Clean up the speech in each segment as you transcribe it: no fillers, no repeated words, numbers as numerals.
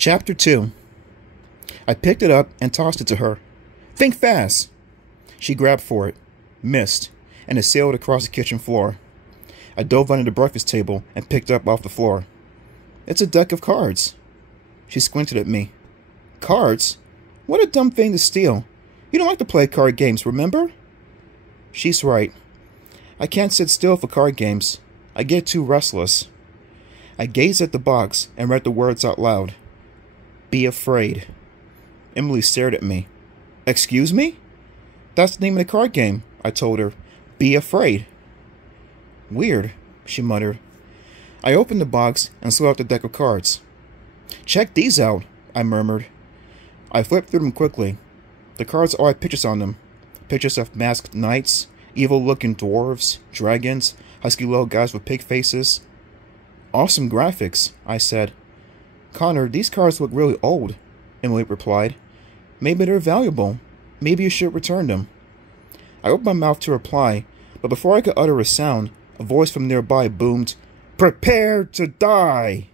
Chapter 2. I picked it up and tossed it to her. Think fast! She grabbed for it, missed, and it sailed across the kitchen floor. I dove under the breakfast table and picked it up off the floor. It's a deck of cards. She squinted at me. Cards? What a dumb thing to steal. You don't like to play card games, remember? She's right. I can't sit still for card games. I get too restless. I gazed at the box and read the words out loud. Be afraid. Emily stared at me. Excuse me? That's the name of the card game, I told her. Be afraid. Weird, she muttered. I opened the box and slid out the deck of cards. Check these out, I murmured. I flipped through them quickly. The cards all had pictures on them. Pictures of masked knights, evil-looking dwarves, dragons, husky little guys with pig faces. Awesome graphics, I said. Connor, these cards look really old, Emily replied. Maybe they're valuable. Maybe you should return them. I opened my mouth to reply, but before I could utter a sound, a voice from nearby boomed, Prepare to die!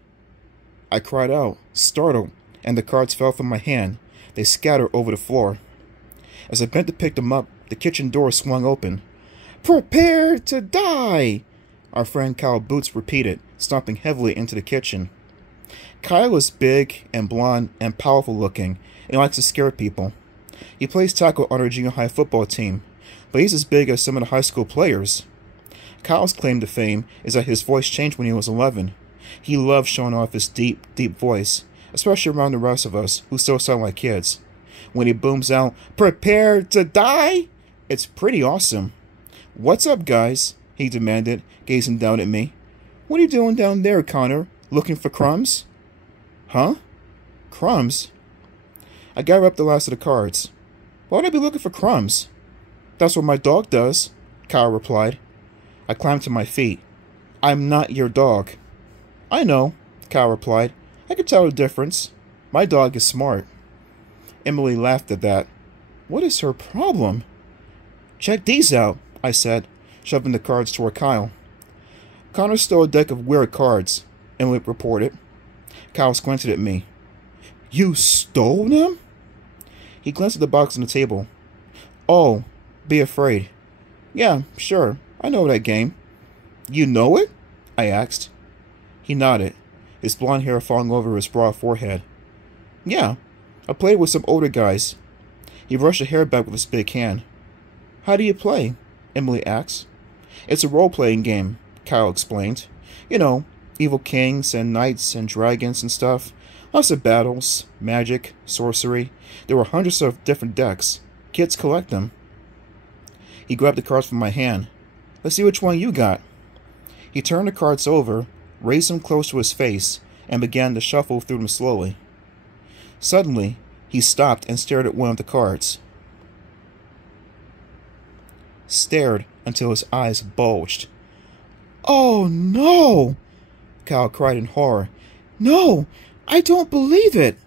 I cried out, startled, and the cards fell from my hand. They scattered over the floor. As I bent to pick them up, the kitchen door swung open. Prepare to die! Our friend Kyle Boots repeated, stomping heavily into the kitchen. Kyle is big and blonde and powerful looking, and likes to scare people. He plays tackle on our junior high football team, but he's as big as some of the high school players. Kyle's claim to fame is that his voice changed when he was 11. He loves showing off his deep, deep voice, especially around the rest of us who still sound like kids. When he booms out, Prepare to die! It's pretty awesome. What's up, guys? He demanded, gazing down at me. What are you doing down there, Connor? Looking for crumbs? Huh? Crumbs? I gathered up the last of the cards. Why would I be looking for crumbs? That's what my dog does, Kyle replied. I climbed to my feet. I'm not your dog. I know, Kyle replied. I can tell the difference. My dog is smart. Emily laughed at that. What is her problem? Check these out, I said, shoving the cards toward Kyle. Connor stole a deck of weird cards, Emily reported. Kyle squinted at me. You stole them? He glanced at the box on the table. Oh, be afraid. Yeah, sure. I know that game. You know it? I asked. He nodded, his blonde hair falling over his broad forehead. Yeah, I played with some older guys. He brushed the hair back with his big hand. How do you play? Emily asked. It's a role-playing game, Kyle explained. You know, evil kings and knights and dragons and stuff. Lots of battles, magic, sorcery. There were hundreds of different decks. Kids collect them. He grabbed the cards from my hand. Let's see which one you got. He turned the cards over, raised them close to his face, and began to shuffle through them slowly. Suddenly, he stopped and stared at one of the cards. Stared until his eyes bulged. Oh, no! Kyle cried in horror. No! I don't believe it!